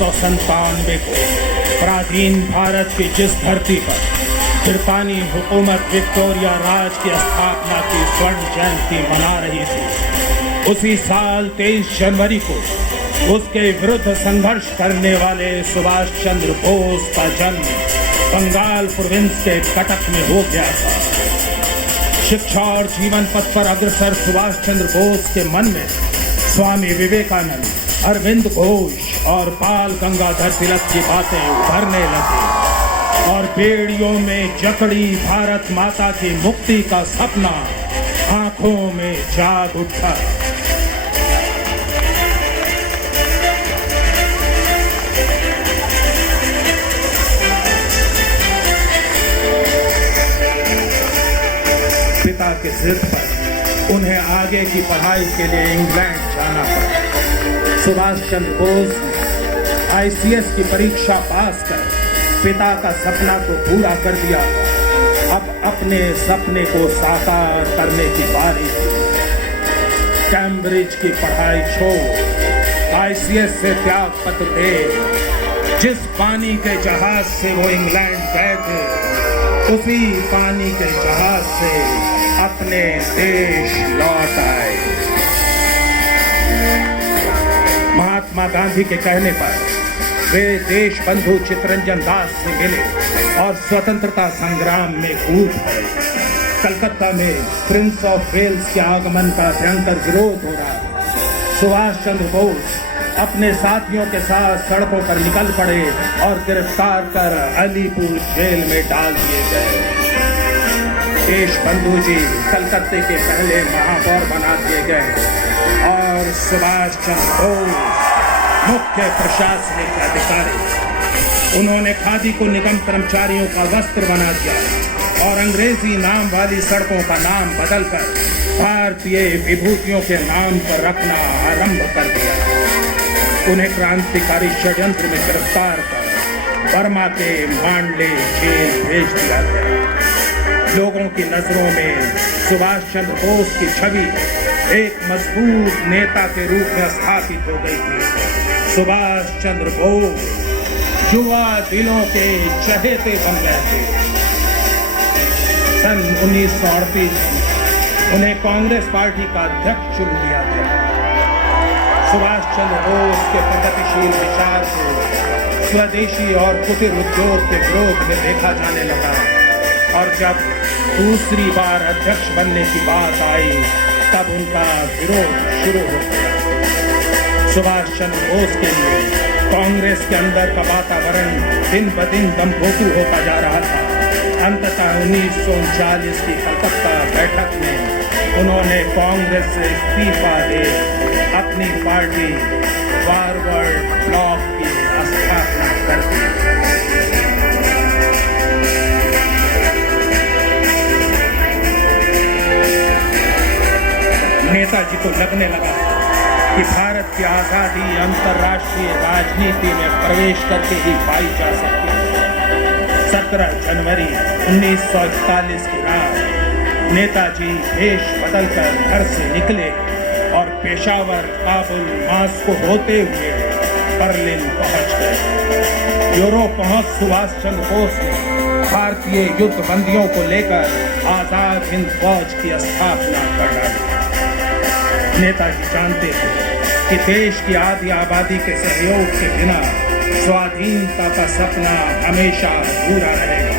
1997 को प्राचीन भारत की जिस धरती पर ब्रितानी हुकूमत विक्टोरिया राज की स्थापना की स्वर्ण जयंती मना रही थी, उसी साल 23 जनवरी को उसके विरुद्ध संघर्ष करने वाले सुभाष चंद्र बोस का जन्म बंगाल प्रोविंस के कटक में हो गया था। शिक्षा और जीवन पथ पर अग्रसर सुभाष चंद्र बोस के मन में स्वामी विवेकानंद, अरविंद घोष और बाल गंगाधर तिलक की बातें उभरने लगी और बेड़ियों में जकड़ी भारत माता की मुक्ति का सपना आंखों में जाग उठा। पिता के जिद पर उन्हें आगे की पढ़ाई के लिए इंग्लैंड जाना पड़ा। सुभाष चंद्र बोस ने आईसीएस की परीक्षा पास कर पिता का सपना तो पूरा कर दिया, अब अपने सपने को साकार करने की बारी थी। कैम्ब्रिज की पढ़ाई छोड़ आईसीएस से त्याग पत्र दे जिस पानी के जहाज से वो इंग्लैंड गए थे, उसी पानी के जहाज से अपने देश लौट आए। महात्मा गांधी के कहने पर वे देश बंधु चित्तरंजन दास से मिले और स्वतंत्रता संग्राम में कूद पड़े। कलकत्ता में प्रिंस ऑफ वेल्स के आगमन का भयंकर विरोध हो रहा था। सुभाष चंद्र बोस अपने साथियों के साथ सड़कों पर निकल पड़े और गिरफ्तार कर अलीपुर जेल में डाल दिए गए। देश बंधु जी कलकत्ते के पहले महापौर बना दिए गए और सुभाष चंद्र बोस मुख्य प्रशासनिक अधिकारी। उन्होंने खादी को निगम कर्मचारियों का वस्त्र बना दिया और अंग्रेजी नाम वाली सड़कों का नाम बदलकर भारतीय विभूतियों के नाम पर रखना आरंभ कर दिया। उन्हें क्रांतिकारी षड्यंत्र में गिरफ्तार कर बर्मा के मांडले जेल भेज दिया गया। लोगों की नजरों में सुभाष चंद्र बोस की छवि एक मजबूत नेता के रूप में स्थापित हो गई थी। सुभाष चंद्र बोस युवा दिलों के चहेते बन गए थे। सन 1938 में उन्हें कांग्रेस पार्टी का अध्यक्ष चुन लिया गया। सुभाष चंद्र बोस के प्रगतिशील विचार को स्वदेशी और कुटीर उद्योग के विरोध में देखा जाने लगा और जब दूसरी बार अध्यक्ष बनने की बात आई तब उनका विरोध शुरू हो गया। सुभाष चंद्र बोस के लिए कांग्रेस के अंदर का वातावरण दिन ब दिन दमघोटू होता जा रहा था। अंततः 1939 की कलकत्ता बैठक में उन्होंने कांग्रेस से इस्तीफा दे अपनी पार्टी फॉरवर्ड ब्लॉक की स्थापना कर दी। नेताजी को लगने लगा कि भारत की आजादी अंतर्राष्ट्रीय राजनीति में प्रवेश करके ही पाई जा सकती है। 17 जनवरी 1941 की रात नेताजी भेष बदलकर घर से निकले और पेशावर, काबुल, मास्को होते हुए बर्लिन पहुंच गए। यूरोप पहुंच सुभाष चंद्र बोस ने भारतीय युद्ध बंदियों को लेकर आजाद हिंद फौज की स्थापना कर डाली। नेताजी जानते थे कि देश की आधी आबादी के सहयोग के बिना स्वाधीनता का सपना हमेशा अधूरा रहेगा।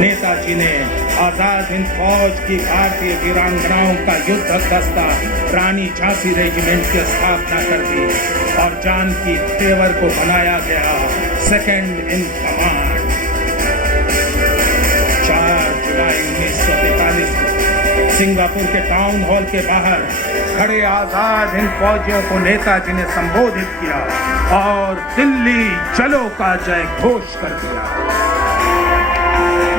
नेताजी ने आजाद हिंद फौज की भारतीय वीरांगनाओं का युद्ध दस्ता रानी झांसी रेजिमेंट की स्थापना कर दी और जानकी तेवर को बनाया गया सेकंड इन कमांड। 4 जुलाई 1943 को सिंगापुर के टाउन हॉल के बाहर खड़े आजाद हिंद फौजियों को नेताजी ने संबोधित किया और दिल्ली चलो का जय घोष कर दिया।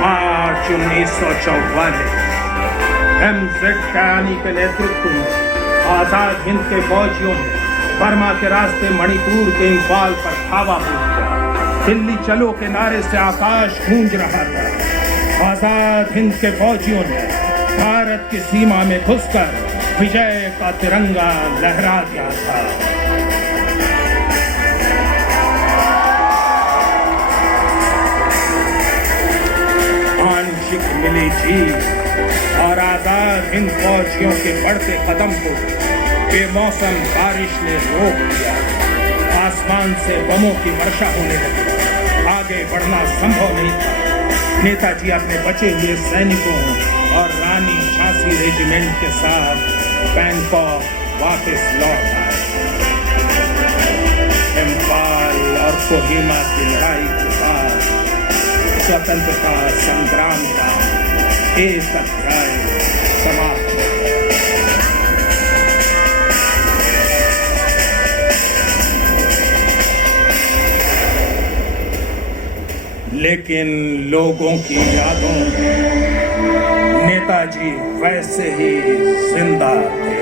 मार्च 1944 एमजेड कायानी के नेतृत्व में आजाद हिंद के फौजियों ने बर्मा के रास्ते मणिपुर के इम्फाल पर धावा बोल दिया। दिल्ली चलो के नारे से आकाश गूंज रहा था। आजाद हिंद के फौजियों ने भारत की सीमा में घुसकर विजय का तिरंगा लहरा दिया था। थी और आजाद हिंद फौजियों के बढ़ते कदम को बेमौसम बारिश ने रोक दिया। आसमान से बमों की वर्षा होने लगी। आगे बढ़ना संभव नहीं था। नेताजी अपने बचे हुए सैनिकों और रानी झांसी रेजिमेंट के साथ बैंकॉक वापस लौट आए। इम्फाल और कोहिमा की लड़ाई के बाद स्वतंत्रता संग्राम का एक अध्याय समाप्त हो गया। लेकिन लोगों की यादों में नेताजी वैसे ही जिंदा थे।